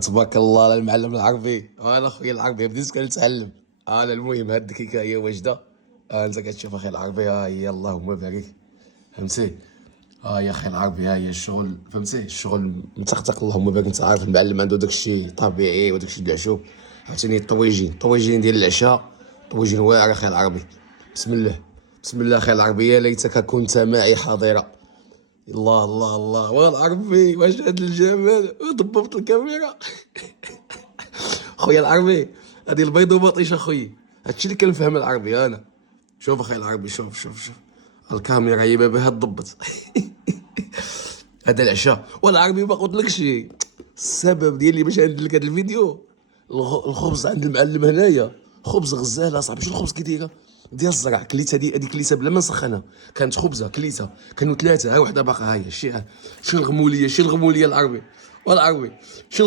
تبارك الله على المعلم العربي. انا خويا العربي بديت كنتعلم. انا المهم هاد الدقيقه هي واجده. انت كتشوف اخي العربي، ها هي اللهم بارك. فهمتي؟ ها هي اخي العربي، ها هي الشغل. فهمتي؟ الشغل متختق اللهم بارك. انت عارف المعلم عنده داكشي طبيعي وداكشي ديال العشوب. عرفتيني الطويجين ديال العشاء، طويجين واعر اخي العربي. بسم الله، بسم الله اخي العربي، يا ليتك كنت معي حاضرا. الله الله الله، والعربي واش هاد الجمال، ضببت الكاميرا. خويا العربي، هادي البيض وبطيشه خويا. هادشي اللي كنفهم العربي انا. شوف اخي العربي، شوف شوف شوف الكاميرا هي بها ضبط. هذا العشاء والعربي ما قلتلكش. السبب ديالي باش ندير لك هذا الفيديو، الخبز عند المعلم هنايا، خبز غزاله صاحبي. شو الخبز كي دايره ديال الزرع. كليتها هذيك كليتها بلا ما نسخنها. كانت خبزه كليتها، كانوا ثلاثه، ها وحده باقا. ها هي شي الغموليه، شي الغموليه العربي والعربي. شي